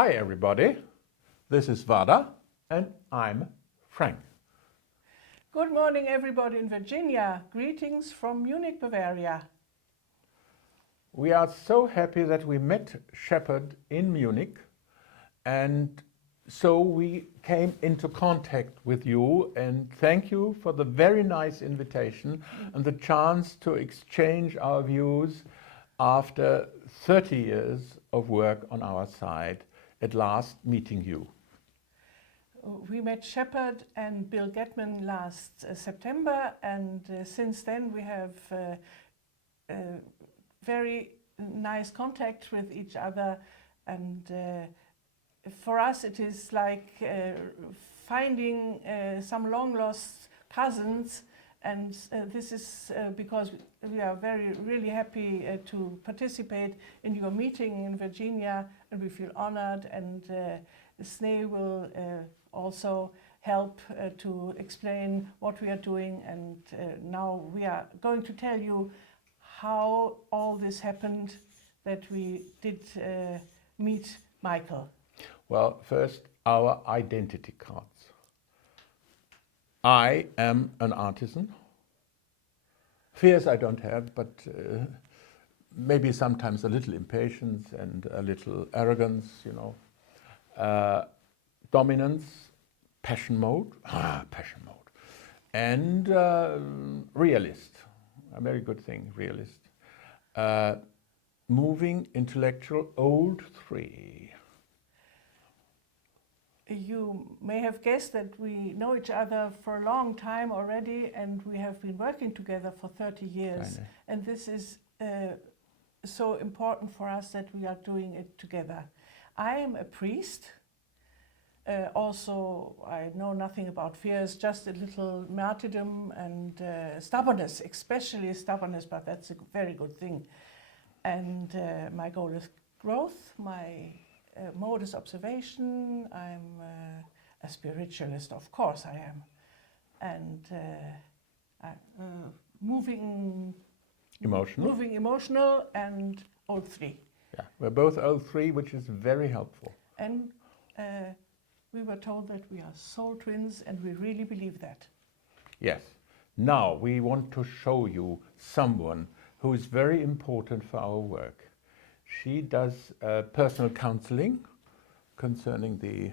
Hi everybody, this is Vada and I'm Frank. Good morning everybody in Virginia. Greetings from Munich, Bavaria. We are so happy that we met Shepherd in Munich, and so we came into contact with you, and thank you for the very nice invitation and the chance to exchange our views after 30 years of work on our side, at last meeting you. We met Shepherd and Bill Getman last September, and since then we have very nice contact with each other, and for us it is like finding some long lost cousins, and this is because we are really happy to participate in your meeting in Virginia, and we feel honored, and Sneh will also help to explain what we are doing, and now we are going to tell you how all this happened, that we did meet Michael. Well, first, our identity cards. I am an artisan. Fears I don't have, but maybe sometimes a little impatience and a little arrogance, you know. Dominance, passion mode, passion mode. And realist, a very good thing, realist. Moving, intellectual, old 3. You may have guessed that we know each other for a long time already, and we have been working together for 30 years. And this is so important for us that we are doing it together. I am a priest. Also, I know nothing about fears, just a little martyrdom and stubbornness, especially stubbornness, but that's a very good thing. And my goal is growth, my mode is observation. I'm a spiritualist, of course I am. And moving emotional, and old 3. Yeah, we're both old 3, which is very helpful. And we were told that we are soul twins, and we really believe that. Yes. Now we want to show you someone who is very important for our work. She does personal counseling concerning the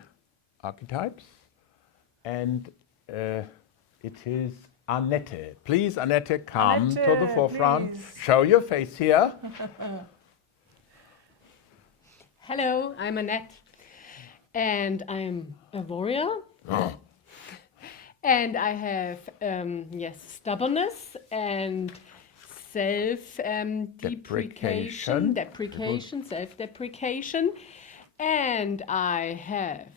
archetypes, and it is Anette. Please, Anette, come Anette, to the forefront. please. Show your face here. Hello, I'm Anette, and I'm a warrior. Oh. And I have, stubbornness and self-deprecation, self-deprecation, and I have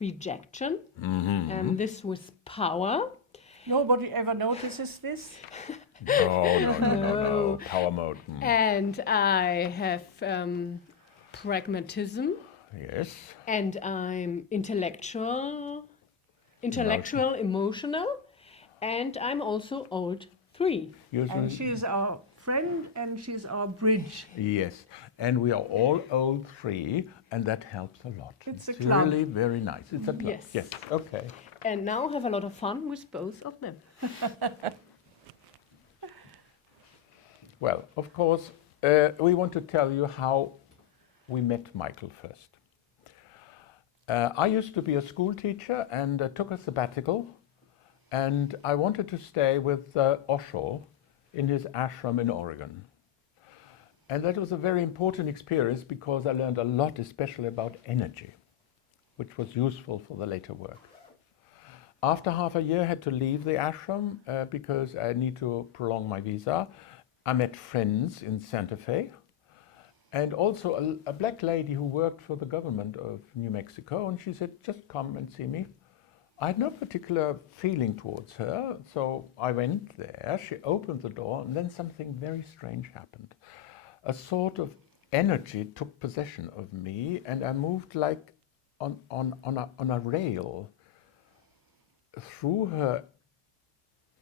rejection, and this was power. Nobody ever notices this. No. Power mode. And I have pragmatism. Yes. And I'm intellectual, emotional, and I'm also old 3. And she is our friend, and she's our bridge. Yes, and we are all old 3, and that helps a lot. It's a club. Really very nice. It's a club. Yes. Okay. And now have a lot of fun with both of them. Well, of course, we want to tell you how we met Michael first. I used to be a school teacher and took a sabbatical, and I wanted to stay with Osho in his ashram in Oregon. And that was a very important experience because I learned a lot, especially about energy, which was useful for the later work. After half a year, I had to leave the ashram because I need to prolong my visa. I met friends in Santa Fe, and also a black lady who worked for the government of New Mexico, and she said, just come and see me. I had no particular feeling towards her, so I went there. She opened the door, and then something very strange happened. A sort of energy took possession of me, and I moved like on a rail through her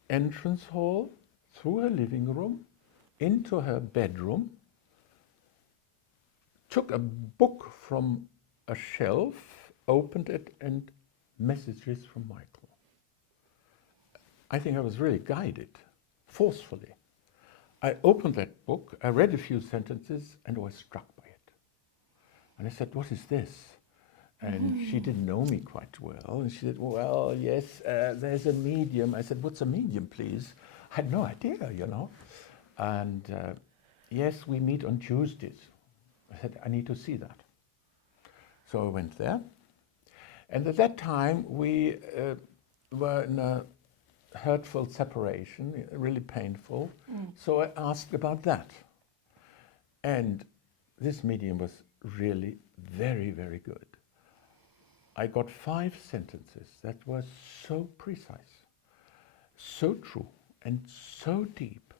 entrance hall, through her living room, into her bedroom, took a book from a shelf, opened it, and messages from Michael. I think I was really guided, forcefully. I opened that book, I read a few sentences, and was struck by it. And I said, "What is this?" And she didn't know me quite well. And she said, "Well, yes, there's a medium." I said, "What's a medium, please?" I had no idea, you know. And yes, we meet on Tuesdays. I said, "I need to see that." So I went there. And at that time, we were in a hurtful separation, really painful. So I asked about that. And this medium was really very, very good. I got 5 sentences that were so precise, so true, and so deep.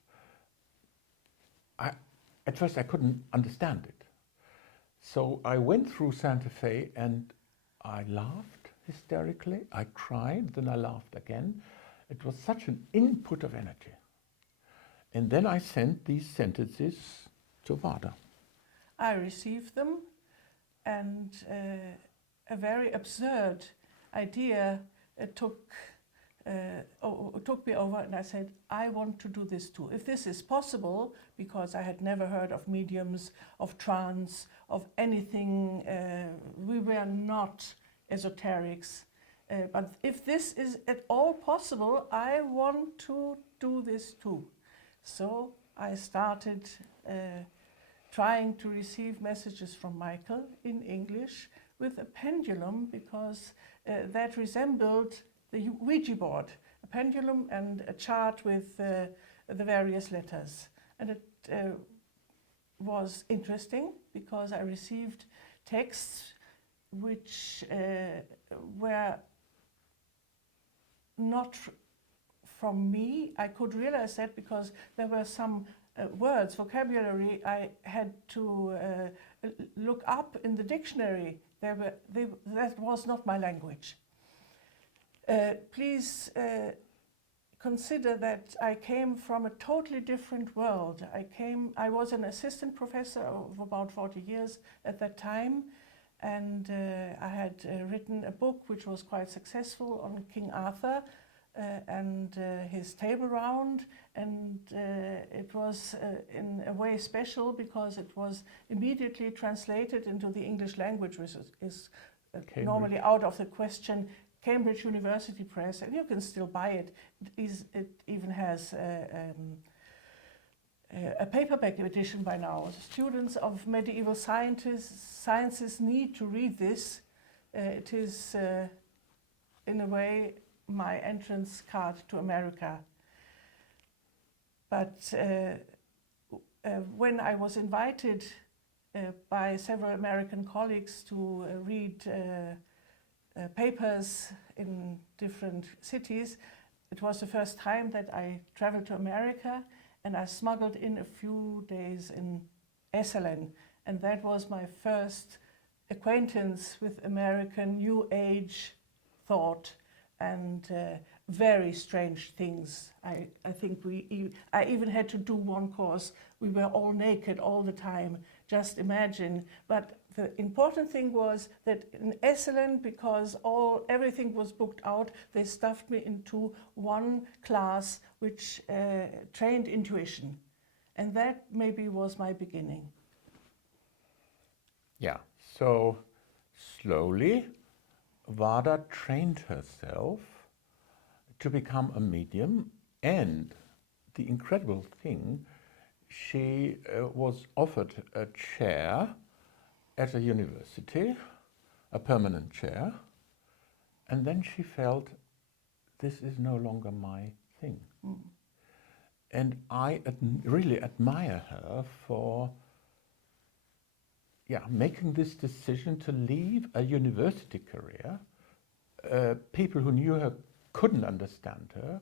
At first I couldn't understand it. So I went through Santa Fe and I laughed hysterically, I cried, then I laughed again. It was such an input of energy. And then I sent these sentences to Vada. I received them, and a very absurd idea took me over, and I said, I want to do this too. If this is possible, because I had never heard of mediums, of trance, of anything, we were not esoterics. But if this is at all possible, I want to do this too. So I started trying to receive messages from Michael in English with a pendulum, because that resembled the Ouija board, a pendulum and a chart with the various letters. And it was interesting because I received texts which were not from me. I could realize that because there were some words, vocabulary I had to look up in the dictionary. That was not my language. Please consider that I came from a totally different world. I was an assistant professor of about 40 years at that time, and I had written a book which was quite successful on King Arthur and his table round, and it was in a way special because it was immediately translated into the English language, which is normally out of the question. Cambridge University Press, and you can still buy it. It even has a paperback edition by now. Students of medieval sciences need to read this. It is, in a way, my entrance card to America. But when I was invited by several American colleagues to read papers in different cities, it was the first time that I traveled to America, and I smuggled in a few days in Esselen, and that was my first acquaintance with American New Age thought and very strange things. I think I even had to do one course. We were all naked all the time, just imagine. But the important thing was that in Esselen, because everything was booked out, they stuffed me into one class which trained intuition. And that maybe was my beginning. Yeah, so slowly Vada trained herself to become a medium, and the incredible thing, she was offered a chair at a university, a permanent chair, and then she felt, this is no longer my thing. And I really admire her for making this decision to leave a university career. People who knew her couldn't understand her.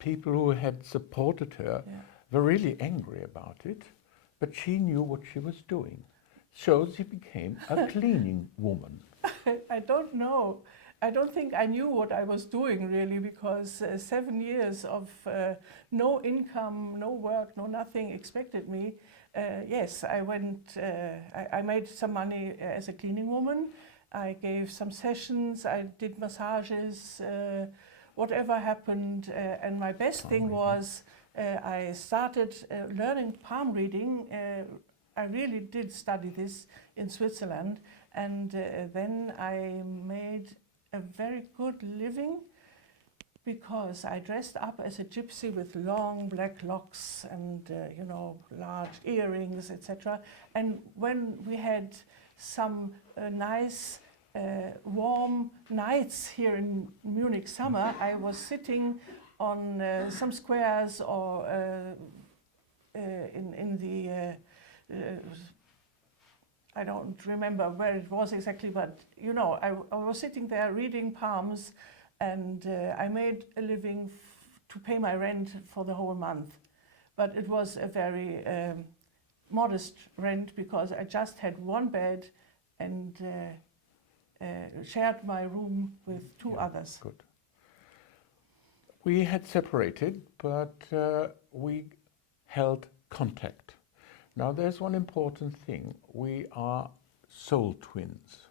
People who had supported her were really angry about it, but she knew what she was doing. So she became a cleaning woman. I don't know. I don't think I knew what I was doing really, because 7 years of no income, no work, no nothing expected me. Yes, I went, I made some money as a cleaning woman, I gave some sessions, I did massages, whatever happened. And my best thing was I started learning palm reading. I really did study this in Switzerland. And then I made a very good living because I dressed up as a gypsy with long black locks and, you know, large earrings, etc. And when we had some nice warm nights here in Munich summer, I was sitting on some squares or in the I don't remember where it was exactly, but you know, I was sitting there reading palms, and I made a living to pay my rent for the whole month. But it was a very modest rent because I just had one bed and shared my room with two others. Good. We had separated, but we held contact. Now there's one important thing. We are soul twins.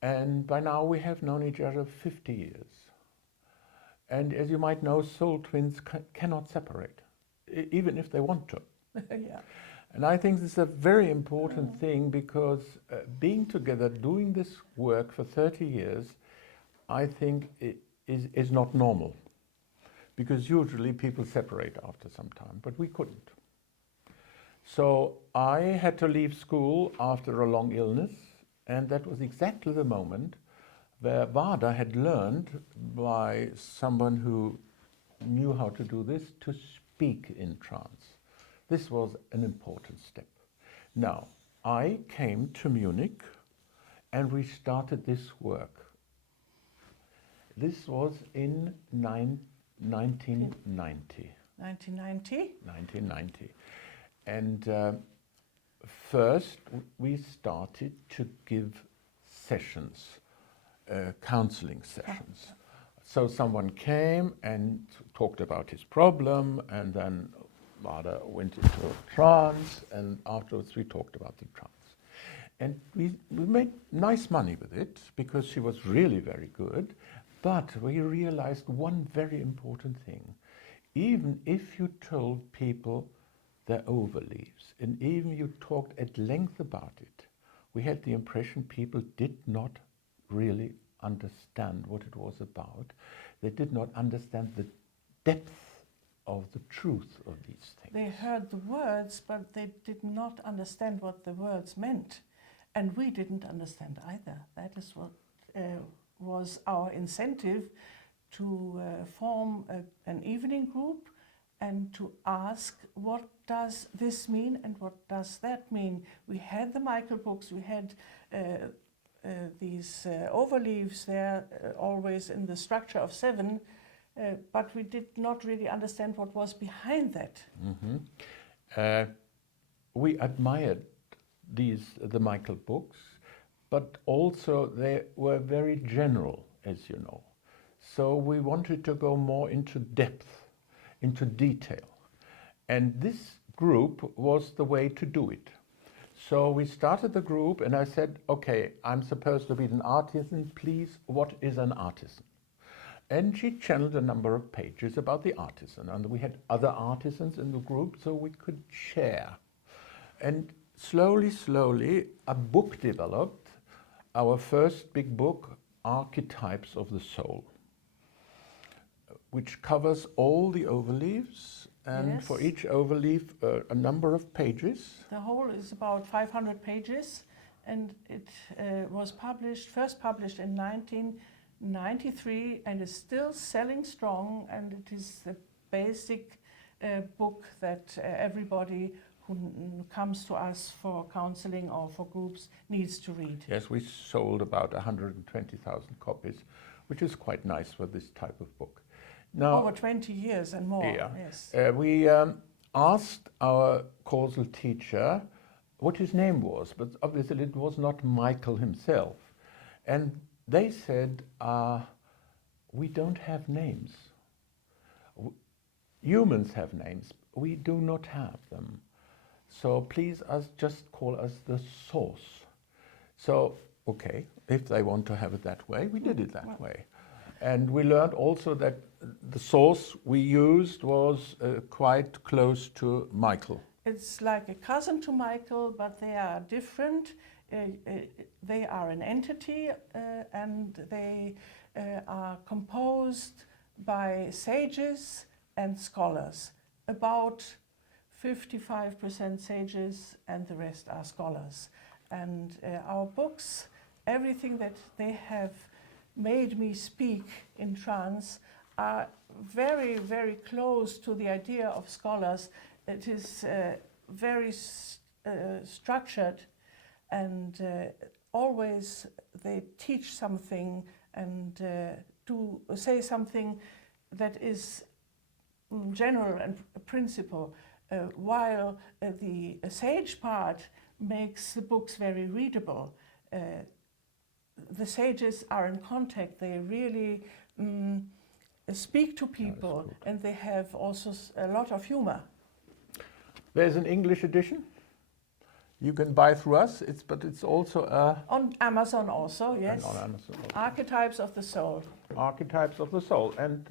And by now we have known each other 50 years. And as you might know, soul twins cannot separate, even if they want to. Yeah. And I think this is a very important thing because being together, doing this work for 30 years, I think is not normal. Because usually people separate after some time, but we couldn't. So I had to leave school after a long illness, and that was exactly the moment where Vada had learned by someone who knew how to do this to speak in trance. This was an important step. Now, I came to Munich and we started this work. This was in 1990. 1990? 1990. And first we started to give sessions, counseling sessions. So someone came and talked about his problem, and then Vada went into a trance, and afterwards we talked about the trance. And we made nice money with it because she was really very good, but we realized one very important thing. Even if you told people they're overleaves, and even you talked at length about it, we had the impression people did not really understand what it was about. They did not understand the depth of the truth of these things. They heard the words, but they did not understand what the words meant. And we didn't understand either. That is what was our incentive to form an evening group and to ask, what does this mean and what does that mean? We had the Michael books, we had these overleaves there, always in the structure of 7, but we did not really understand what was behind that. Mm-hmm. We admired the Michael books, but also they were very general, as you know. So we wanted to go more into depth, into detail. And this group was the way to do it. So we started the group and I said, okay, I'm supposed to be an artisan, please, what is an artisan? And she channeled a number of pages about the artisan, and we had other artisans in the group so we could share. And slowly, slowly, a book developed, our first big book, Archetypes of the Soul, which covers all the overleaves, and Yes. for each overleaf a number of pages. The whole is about 500 pages, and it was first published in 1993, and is still selling strong, and it is the basic book that everybody who comes to us for counseling or for groups needs to read. Yes, we sold about 120,000 copies, which is quite nice for this type of book. Now, Over 20 years and more, yeah. yes. We asked our causal teacher what his name was, but obviously it was not Michael himself. And they said, we don't have names. Humans have names, we do not have them. So please just call us the source. So okay, if they want to have it that way, we did it that way. And we learned also that the source we used was quite close to Michael. It's like a cousin to Michael, but they are different. They are an entity and they are composed by sages and scholars. About 55% sages and the rest are scholars. And our books, everything that they have made me speak in trance, are very, very close to the idea of scholars. It is very structured, and always they teach something and to say something that is general and principle, while the sage part makes the books very readable. The sages are in contact, they really speak to people, and they have also a lot of humor. There's an English edition you can buy through us, but it's also on Amazon also, yes. And on Amazon also. Archetypes of the Soul. Archetypes of the Soul. And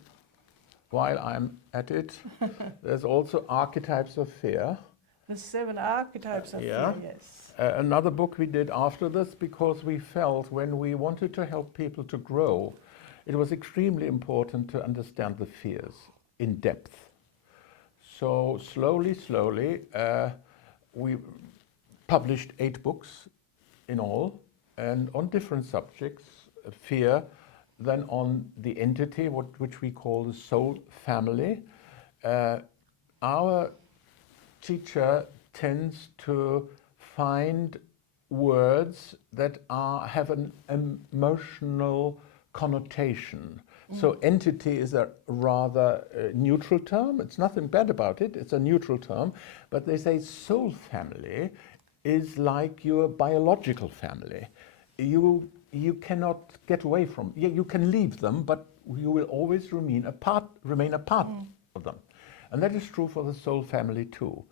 while I'm at it, there's also Archetypes of Fear. The 7 archetypes of fear, yes. Another book we did after this, because we felt when we wanted to help people to grow, it was extremely important to understand the fears in depth. So slowly, we published 8 books in all, and on different subjects, fear, then on the entity, which we call the soul family. Our teacher tends to find words that have an emotional connotation. So entity is a rather neutral term. It's nothing bad about it. It's a neutral term. But they say soul family is like your biological family. You cannot get away from. You can leave them, but you will always remain a part of them. And that is true for the soul family too.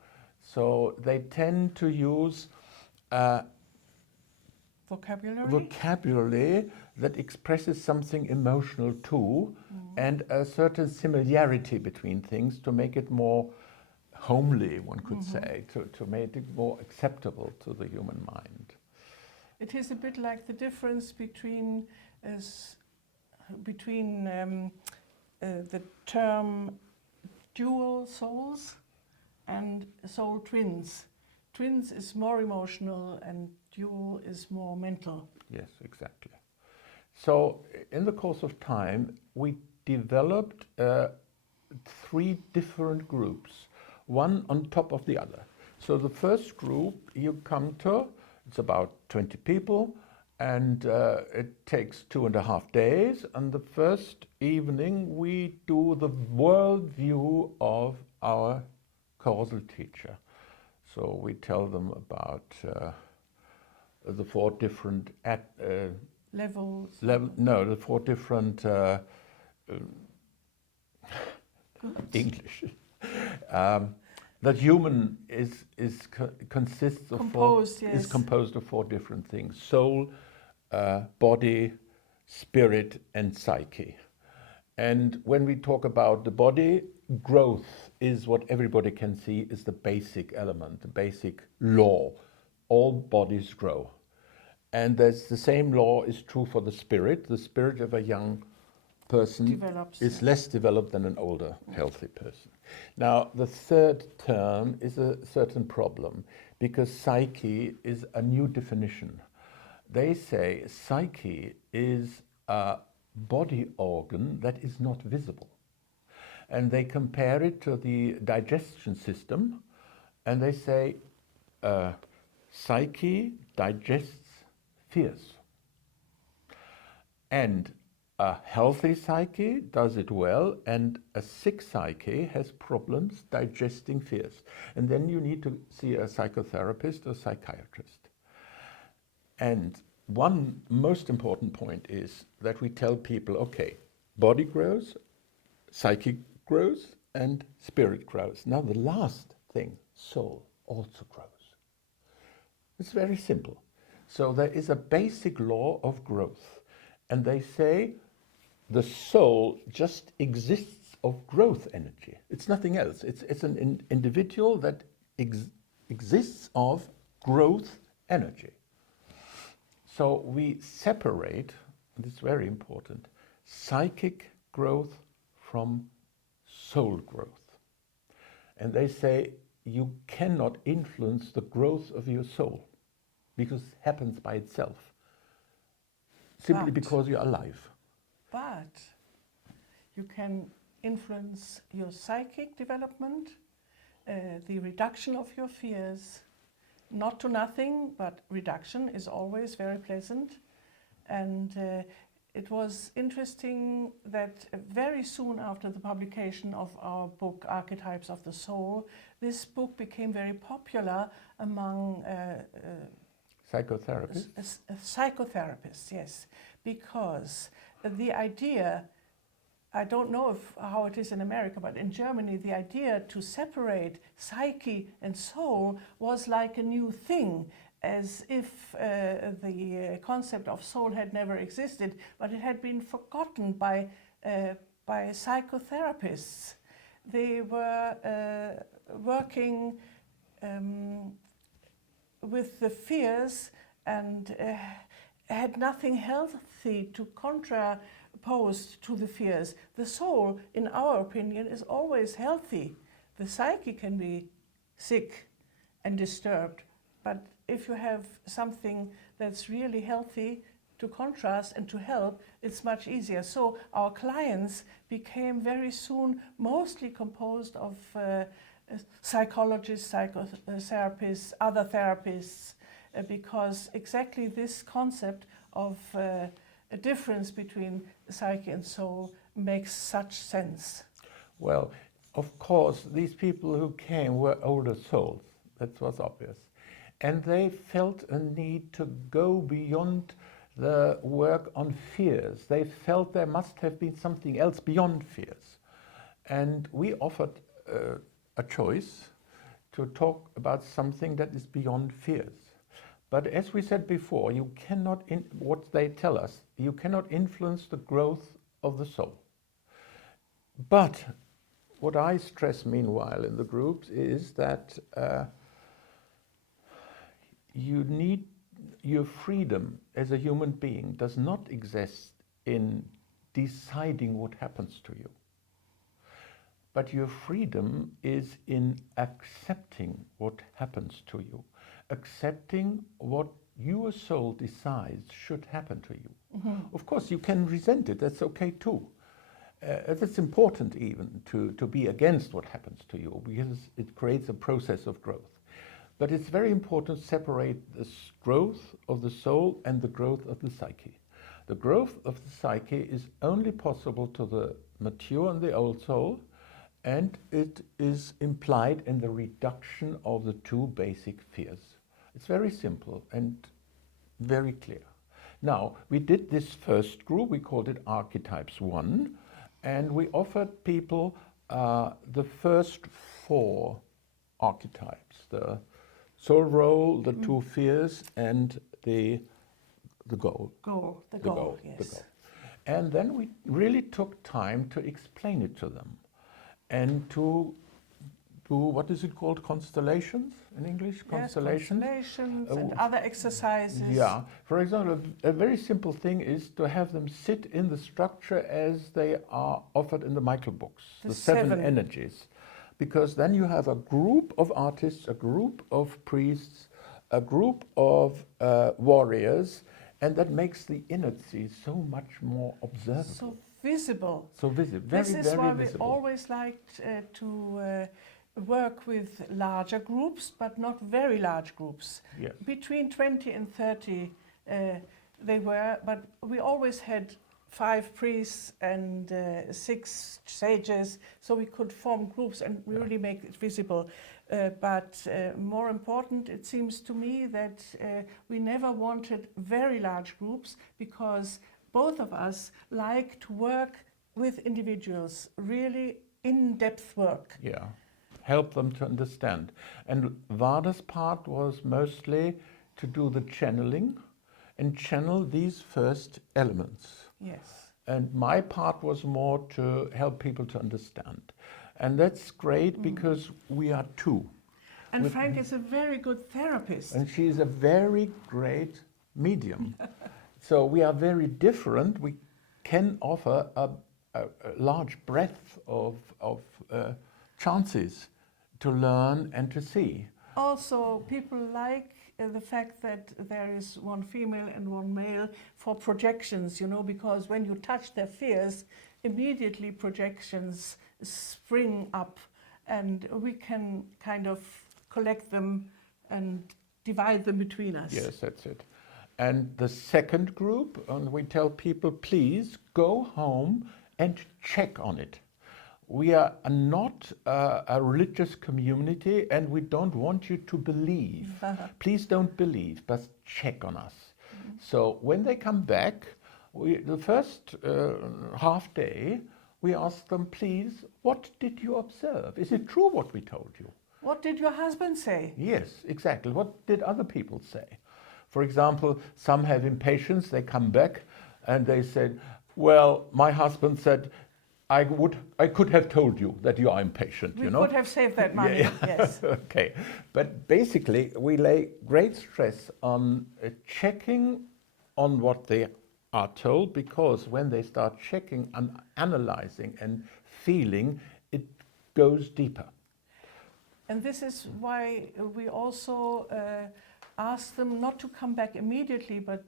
So they tend to use vocabulary that expresses something emotional too, and a certain similarity between things to make it more homely, one could say, to make it more acceptable to the human mind. It is a bit like the difference between the term dual souls and soul twins. Twins is more emotional and dual is more mental. Yes, exactly. So in the course of time, we developed 3 different groups, one on top of the other. So the first group you come to, it's about 20 people, and it takes 2.5 days. And the first evening we do the world view of our causal teacher. So we tell them about the 4 different Levels. the 4 different English. That human consists of is composed of 4 different things: soul, body, spirit, and psyche. And when we talk about the body, growth is what everybody can see is the basic element, the basic law. All bodies grow. And there's the same law is true for the spirit. The spirit of a young person is less developed than an older, healthy person. Now, the third term is a certain problem, because psyche is a new definition. They say psyche is a body organ that is not visible. And they compare it to the digestion system, and they say psyche digests fears. And a healthy psyche does it well, and a sick psyche has problems digesting fears. And then you need to see a psychotherapist or psychiatrist. And one most important point is that we tell people, okay, body grows, psyche grows, and spirit grows. Now the last thing, soul, also grows. It's very simple. So there is a basic law of growth. And they say the soul just exists of growth energy. It's nothing else. It's an individual that exists of growth energy. So we separate, and it's very important, psychic growth from soul growth. And they say you cannot influence the growth of your soul because it happens by itself, simply because you're alive. But you can influence your psychic development, the reduction of your fears, not to nothing, but reduction is always very pleasant. And it was interesting that very soon after the publication of our book, Archetypes of the Soul, this book became very popular among Psychotherapists? Psychotherapists, yes, because the idea, I don't know how it is in America, but in Germany, the idea to separate psyche and soul was like a new thing, as if the concept of soul had never existed, but it had been forgotten by psychotherapists. They were working with the fears and had nothing healthy to contrapose to the fears. The soul, in our opinion, is always healthy. The psyche can be sick and disturbed, but if you have something that's really healthy to contrast and to help, it's much easier. So our clients became very soon mostly composed of psychologists, psychotherapists, other therapists, because exactly this concept of a difference between psyche and soul makes such sense. Well, of course, these people who came were older souls. That was obvious. And they felt a need to go beyond the work on fears. They felt there must have been something else beyond fears. And we offered a choice to talk about something that is beyond fears. But as we said before, you cannot, what they tell us, you cannot influence the growth of the soul. But what I stress meanwhile in the groups is that you need your freedom as a human being does not exist in deciding what happens to you. But your freedom is in accepting what happens to you, accepting what your soul decides should happen to you. Mm-hmm. Of course, you can resent it, that's okay too. It's important even to be against what happens to you because it creates a process of growth. But it's very important to separate the growth of the soul and the growth of the psyche. The growth of the psyche is only possible to the mature and the old soul, and it is implied in the reduction of the two basic fears. It's very simple and very clear. Now, we did this first group, we called it Archetypes 1, and we offered people the first 4 archetypes, the soul role, the 2 fears, and the goal. The goal, yes. The goal. And then we really took time to explain it to them and to do, what is it called, constellations in English? Constellations? Yes, constellations and other exercises. Yeah. For example, a very simple thing is to have them sit in the structure as they are offered in the Michael books, the 7 energies. Because then you have a group of artists, a group of priests, a group of warriors, and that makes the energy so much more observable. So visible. So visible, very, very visible. This is why we always liked to work with larger groups, but not very large groups. Yes. Between 20 and 30 they were, but we always had 5 priests and 6 sages, so we could form groups and really make it visible. But more important, it seems to me that we never wanted very large groups because both of us like to work with individuals, really in-depth work. Yeah, help them to understand. And Vada's part was mostly to do the channeling and channel these first elements. Yes. And my part was more to help people to understand. And that's great because we are two. And Frank is a very good therapist. And she's a very great medium. So we are very different. We can offer a large breadth of chances to learn and to see. Also, people like the fact that there is one female and one male for projections, you know, because when you touch their fears, immediately projections spring up, and we can kind of collect them and divide them between us. Yes, that's it. And the second group, and we tell people, please go home and check on it. We are not a religious community, and we don't want you to believe. Please don't believe, but check on us. So when they come back, the first half day, we ask them, please, what did you observe? Is it true what we told you? What did your husband say? Yes, exactly. What did other people say? For example, some have impatience, they come back and they said, well, my husband said, I could have told you that you are impatient, We you know. could have saved that money, yes. Okay, but basically we lay great stress on checking on what they are told, because when they start checking and analyzing and feeling, it goes deeper. And this is why we also ask them not to come back immediately, but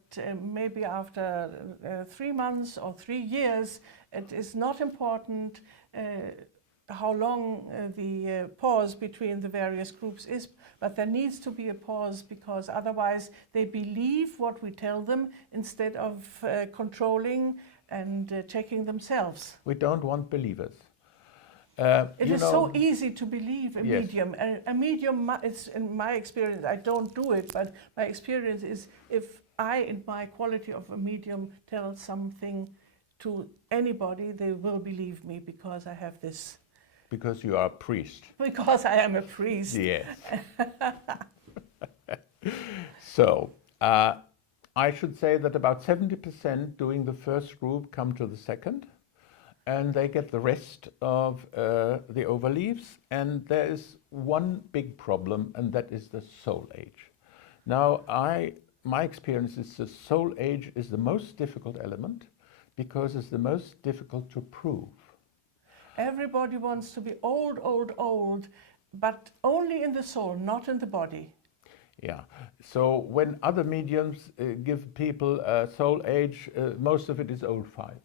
maybe after 3 months or 3 years. It is not important how long the pause between the various groups is, but there needs to be a pause, because otherwise they believe what we tell them instead of controlling and checking themselves. We don't want believers. It is so easy to believe a Yes. medium. A medium, it's, in my experience, I don't do it, but my experience is if I, in my quality of a medium, tell something to anybody, they will believe me, because I have this. Because you are a priest. Because I am a priest. Yes. So, I should say that about 70% doing the first group come to the second, and they get the rest of the overleaves. And there is one big problem, and that is the soul age. Now, my experience is the soul age is the most difficult element, because it's the most difficult to prove. Everybody wants to be old, old, old, but only in the soul, not in the body. Yeah. So when other mediums give people a soul age, most of it is old 5.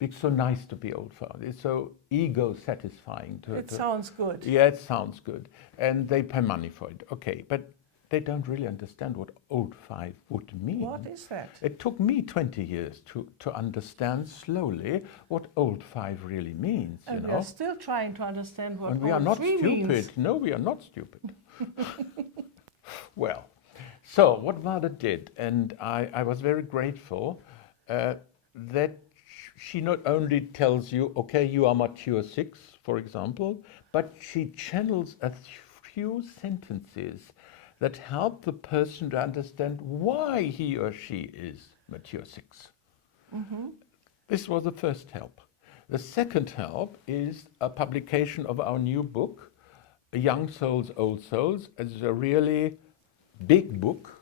It's so nice to be old 5. It's so ego satisfying. It sounds good. Yeah, it sounds good. And they pay money for it. Okay, but they don't really understand what old 5 would mean. What is that? It took me 20 years to understand slowly what old 5 really means. And you we know? are still trying to understand what And we are old not 3 stupid. means. No, we are not stupid. Well, so what Vada did, and I was very grateful, that she not only tells you, okay, you are mature 6, for example, but she channels a few sentences that help the person to understand why he or she is mature 6. This was the first help. The second help is a publication of our new book, Young Souls, Old Souls. It's a really big book.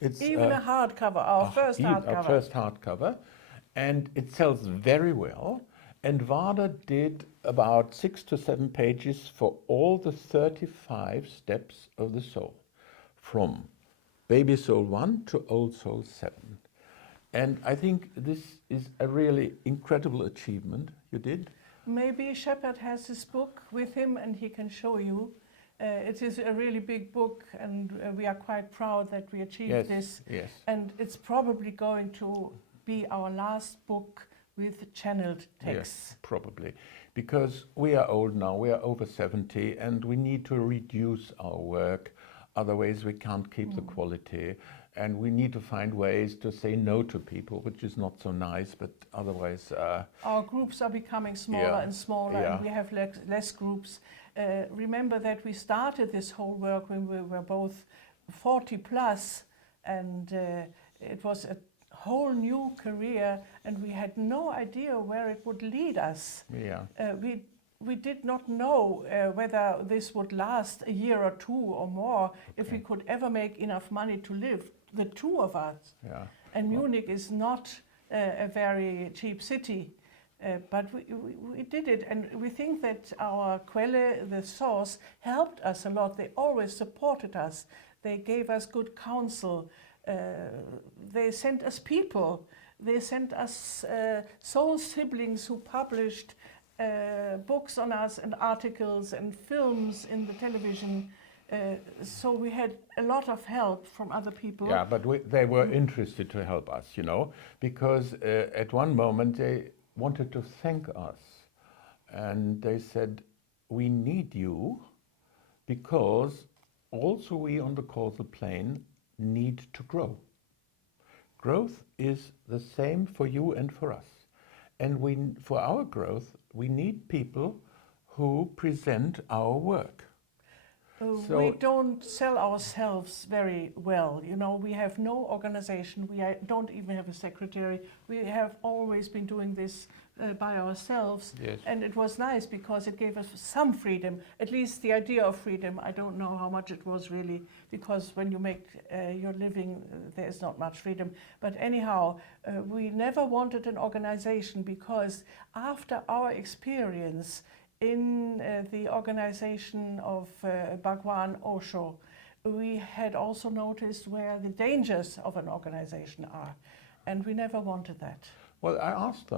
It's Even a hardcover, our first hardcover. Our first hardcover. And it sells very well. And Vada did about 6 to 7 pages for all the 35 steps of the soul, from baby soul 1 to old soul 7. And I think this is a really incredible achievement you did. Maybe Shepard has his book with him and he can show you. It is a really big book, and we are quite proud that we achieved this. Yes. And it's probably going to be our last book with channeled texts. Yes, probably. Because we are old now, we are over 70, and we need to reduce our work. Otherwise, we can't keep the quality. And we need to find ways to say no to people, which is not so nice, but otherwise... Our groups are becoming smaller and smaller, and we have less groups. Remember that we started this whole work when we were both 40 plus, and it was a whole new career, and we had no idea where it would lead us. Yeah. We did not know whether this would last a year or two or more, if we Okay. could ever make enough money to live, the two of us. Yeah. And Munich is not a very cheap city, but we did it, and we think that our Quelle, the source, helped us a lot. They always supported us. They gave us good counsel. They sent us people. They sent us soul siblings who published books on us and articles and films in the television. So we had a lot of help from other people. Yeah, but they were interested to help us, you know, because at one moment they wanted to thank us, and they said, we need you because also we on the causal plane need to grow. Growth is the same for you and for us. And for our growth, we need people who present our work. So- We don't sell ourselves very well. You know, we have no organization. We don't even have a secretary. We have always been doing this by ourselves. Yes. And it was nice because it gave us some freedom, at least the idea of freedom. I don't know how much it was really, because when you make your living, there is not much freedom. But anyhow, we never wanted an organization, because after our experience in the organization of Bhagwan Osho, we had also noticed where the dangers of an organization are, and we never wanted that. Well, I asked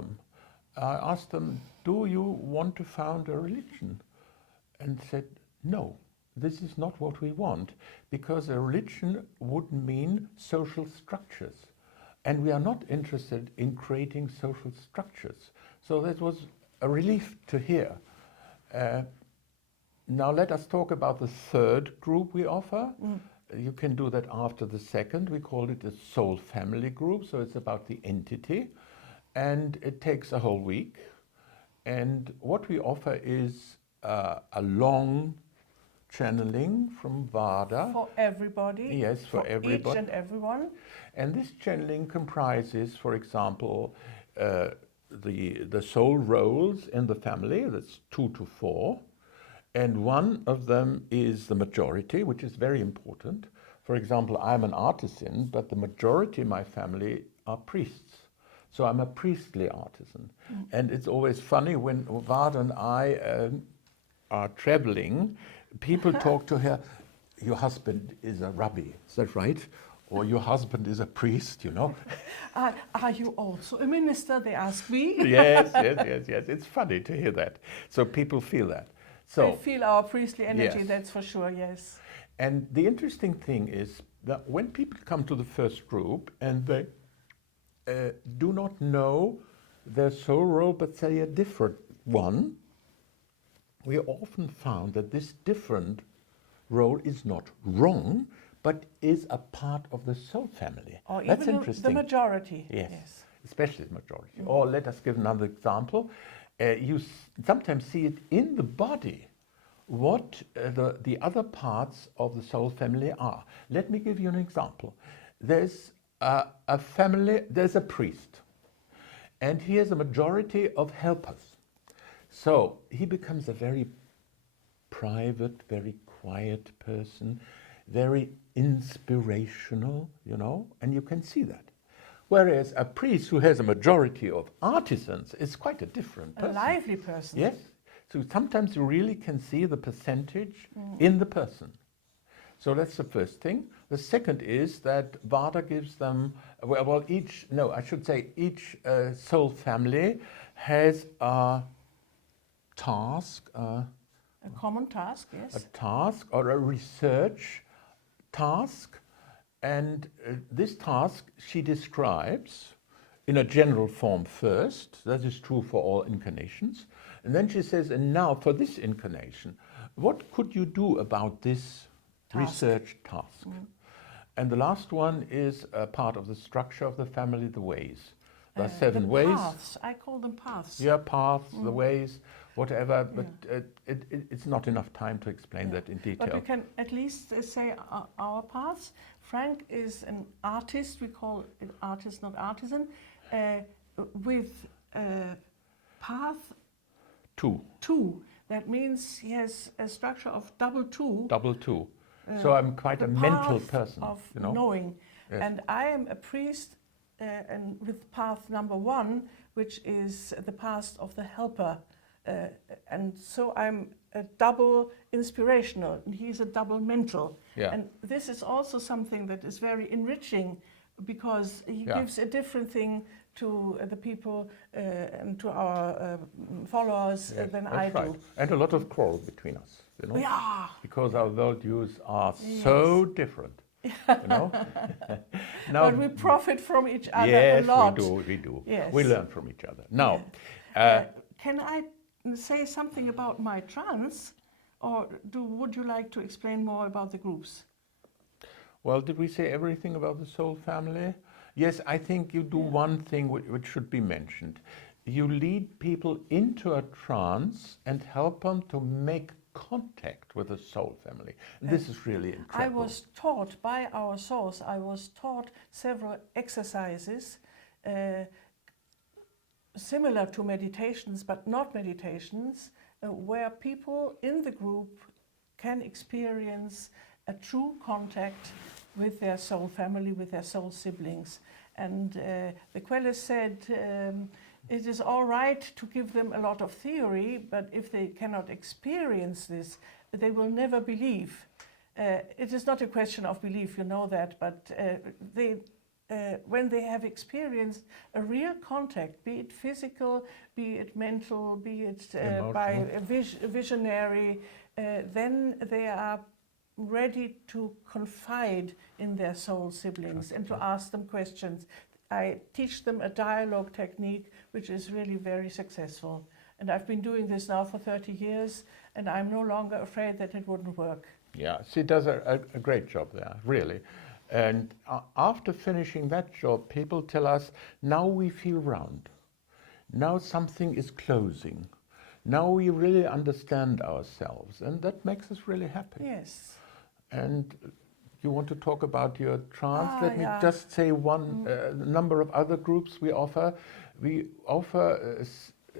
them, do you want to found a religion? And said, no, this is not what we want, because a religion would mean social structures. And we are not interested in creating social structures. So that was a relief to hear. Now let us talk about the third group we offer. You can do that after the second. We call it a soul family group, so it's about the entity. And it takes a whole week. And what we offer is a long channeling from Vada. For everybody. Yes, for everybody. Each and everyone. And this channeling comprises, for example, the soul roles in the family. That's 2 to 4. And one of them is the majority, which is very important. For example, I'm an artisan, but the majority in my family are priests. So I'm a priestly artisan. And it's always funny when Vada and I are traveling, people talk to her, your husband is a rabbi, is that right? Or your husband is a priest, you know? Are you also a minister? They ask me. Yes. It's funny to hear that. So people feel that. So They feel our priestly energy, Yes. that's for sure, yes. And the interesting thing is that when people come to the first group and they do not know their soul role, but say a different one, we often found that this different role is not wrong, but is a part of the soul family. Or That's even interesting. the majority. Yes, especially the majority. Or let us give another example. You sometimes see it in the body, what the other parts of the soul family are. Let me give you an example. There's a family, there's a priest, and he has a majority of helpers. So he becomes a very private, very quiet person, very inspirational, you know, and you can see that. Whereas a priest who has a majority of artisans is quite a different person. A lively person. Yes. So sometimes you really can see the percentage in the person. So that's the first thing. The second is that Vada gives them, each soul family has a task, A common task, yes. a task or a research task, and this task she describes in a general form first. That is true for all incarnations. And then she says, and now for this incarnation, what could you do about this research task? And the last one is a part of the structure of the family, the ways. There are 7 the ways. Paths. I call them paths. Yeah, paths, the ways, whatever, but it's not enough time to explain that in detail. But we can at least say our paths. Frank is an artist, we call it artist, not artisan, with path 2. 2. That means he has a structure of double 2. Double 2. So I'm quite the a mental path person, of you know. knowing. Yes. And I am a priest and with path number 1, which is the path of the helper. And so I'm a double inspirational, and he's a double mental. Yeah. And this is also something that is very enriching, because he Yeah. gives a different thing to the people and to our followers Yes, than that's I right. do. And a lot of quarrel between us, you know. Yeah. Because our worldviews are so different, you know. Now, But we profit from each other yes, a lot. we do. Yes. We learn from each other. Now, Can I say something about my trance, or would you like to explain more about the groups? well, did we say everything about the soul family? Yes, I think you do one thing which should be mentioned. You lead people into a trance and help them to make contact with the soul family. This is really I incredible. was taught by our source, I was taught several exercises similar to meditations, but not meditations, where people in the group can experience a true contact with their soul family, with their soul siblings. And the Queller said it is all right to give them a lot of theory, but if they cannot experience this, they will never believe. It is not a question of belief, you know that, but when they have experienced a real contact, be it physical, be it mental, be it by a visionary, then they are ready to confide in their soul siblings and to ask them questions. I teach them a dialogue technique which is really very successful. And I've been doing this now for 30 years, and I'm no longer afraid that it wouldn't work. Yeah, she does a great job there, really. And after finishing that job, people tell us, now we feel round. Now something is closing. Now we really understand ourselves, and that makes us really happy. Yes. And you want to talk about your trance? Let me yeah. just say one number of other groups we offer. We offer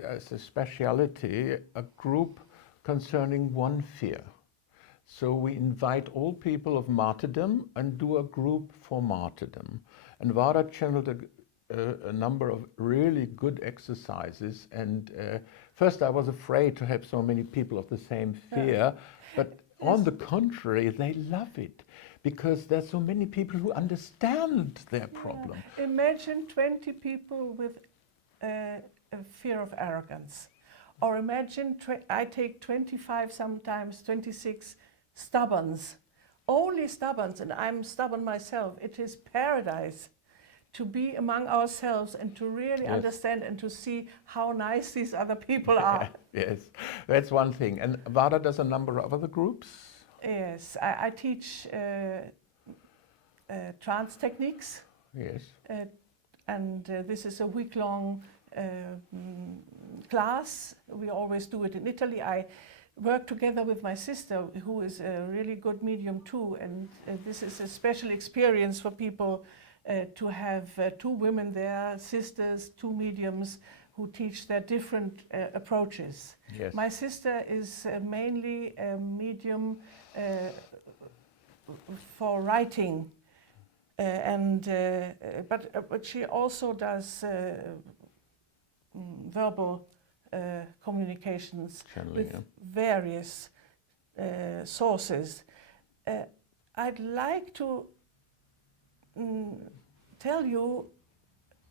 as a speciality a group concerning one fear. So we invite all people of martyrdom and do a group for martyrdom. And Vada channeled a number of really good exercises. And first I was afraid to have so many people of the same fear, but on the contrary, they love it because there's so many people who understand their problem. Yeah. Imagine 20 people with a fear of arrogance. Or imagine I take 25, sometimes 26 stubborns, only stubborns, and I'm stubborn myself. It is paradise to be among ourselves and to really understand and to see how nice these other people are. Yes, that's one thing. And Vada does a number of other groups? Yes, I teach trance techniques. Yes. And this is a week-long class. We always do it in Italy. I work together with my sister, who is a really good medium too, and this is a special experience for people to have 2 women there, sisters, 2 mediums, who teach their different approaches. Yes. My sister is mainly a medium for writing, but she also does verbal communications with various sources. I'd like to tell you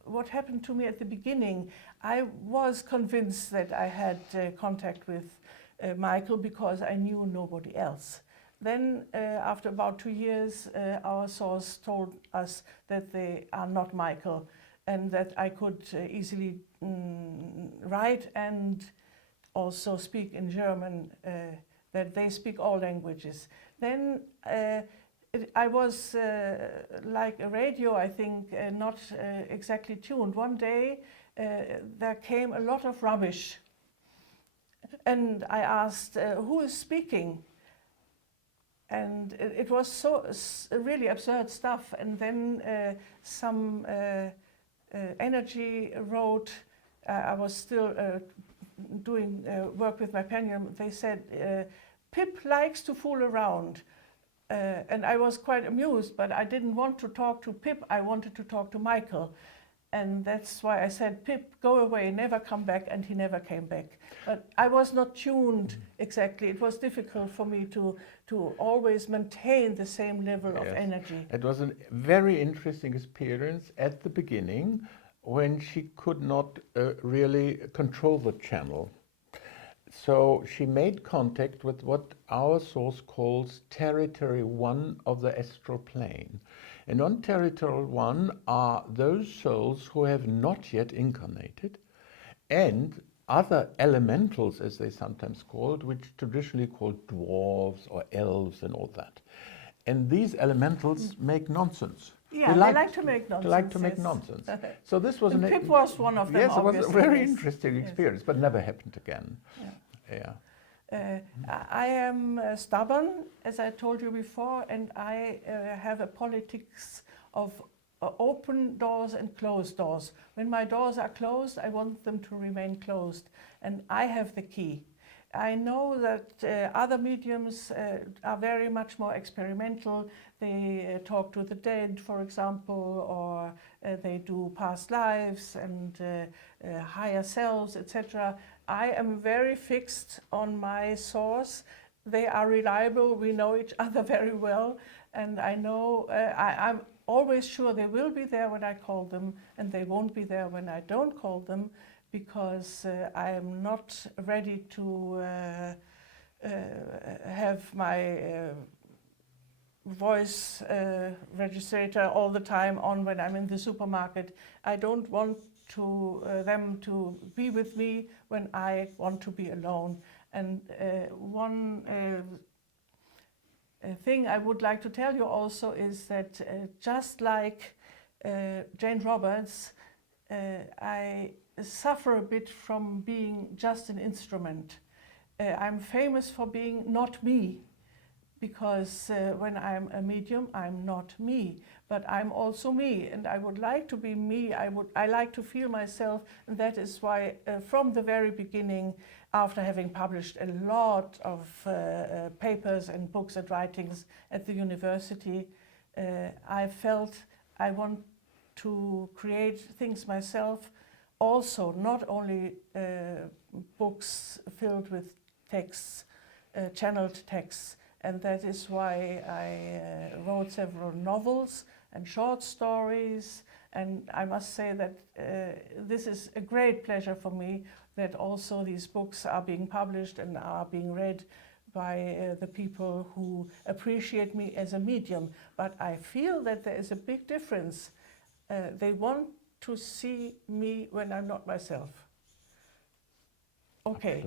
what happened to me at the beginning. I was convinced that I had contact with Michael because I knew nobody else. Then, after about 2 years, our source told us that they are not Michael and that I could easily write and also speak in German, that they speak all languages. Then I was like a radio, I think, not exactly tuned. One day there came a lot of rubbish, and I asked, who is speaking? and it was really absurd stuff. And then some energy wrote. I was still doing work with my pen. They said, Pip likes to fool around. And I was quite amused, but I didn't want to talk to Pip. I wanted to talk to Michael. And that's why I said, Pip, go away, never come back. And he never came back. But I was not tuned exactly. It was difficult for me to always maintain the same level of energy. It was a very interesting experience at the beginning when she could not really control the channel. So she made contact with what our source calls Territory 1 of the astral plane. And on Territory 1 are those souls who have not yet incarnated, and other elementals, as they sometimes called, which traditionally called dwarves or elves and all that. And these elementals make nonsense. Yeah, they like to make nonsense. They like to make nonsense. So this was and Pip was one of them. Yes, it was a very yes. interesting experience, but never happened again. Yeah. I am stubborn, as I told you before, and I have a politics of open doors and closed doors. When my doors are closed, I want them to remain closed, and I have the key. I know that other mediums are very much more experimental. They talk to the dead, for example, or they do past lives and higher selves, etc. I am very fixed on my source. They are reliable. We know each other very well, and I know I'm always sure they will be there when I call them, and they won't be there when I don't call them, because I am not ready to have my voice registrator all the time on when I'm in the supermarket. I don't want them to be with me when I want to be alone. And one thing I would like to tell you also is that just like Jane Roberts, I suffer a bit from being just an instrument. I'm famous for being not me, because when I'm a medium, I'm not me, but I'm also me, and I would like to be me. I like to feel myself, and that is why from the very beginning, after having published a lot of papers and books and writings at the university, I felt I want to create things myself. Also, not only books filled with texts, channeled texts, and that is why I wrote several novels and short stories. And I must say that this is a great pleasure for me that also these books are being published and are being read by the people who appreciate me as a medium. But I feel that there is a big difference. They want to see me when I'm not myself. Okay.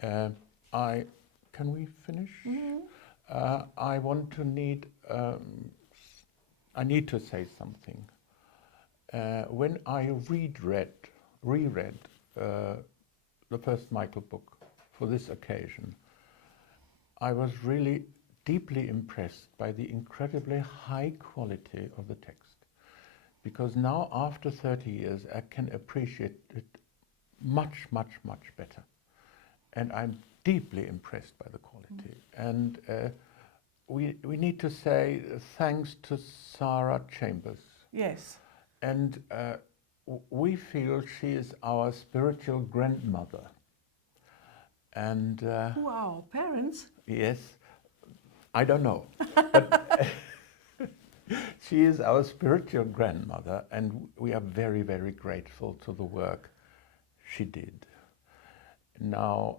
Can we finish? Mm-hmm. I need to say something. When I reread the first Michael book for this occasion, I was really deeply impressed by the incredibly high quality of the text. Because now, after 30 years, I can appreciate it much, much, much better. And I'm deeply impressed by the quality. And we need to say thanks to Sarah Chambers. Yes. And we feel she is our spiritual grandmother. And Who are our parents? yes, I don't know. But she is our spiritual grandmother, and we are very, very grateful to the work she did. Now,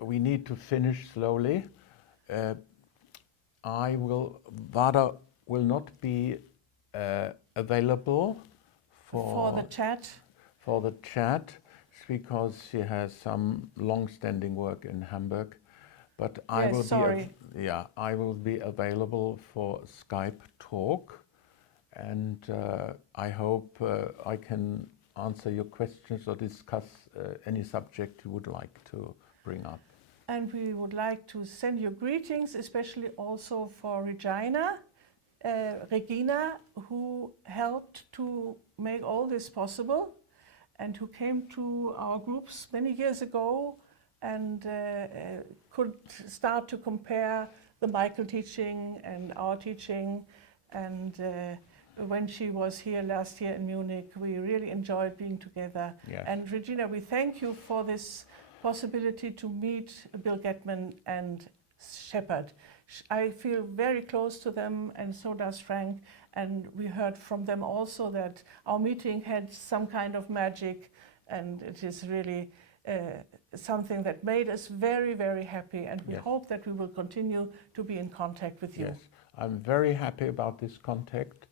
we need to finish slowly. Vada will not be available For the chat. For the chat, because she has some long-standing work in Hamburg. But I will be available for Skype talk, and I hope I can answer your questions or discuss any subject you would like to bring up. and we would like to send you greetings, especially also for Regina, who helped to make all this possible and who came to our groups many years ago and could start to compare the Michael teaching and our teaching. And when she was here last year in Munich, we really enjoyed being together. Yes. And Regina, we thank you for this possibility to meet Bill Getman and Shepard. I feel very close to them, and so does Frank. And we heard from them also that our meeting had some kind of magic, and it is really something that made us very, very happy. And we Yes. hope that we will continue to be in contact with you. Yes, I'm very happy about this contact,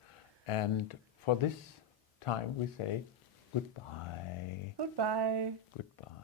and for this time we say goodbye. Goodbye. Goodbye.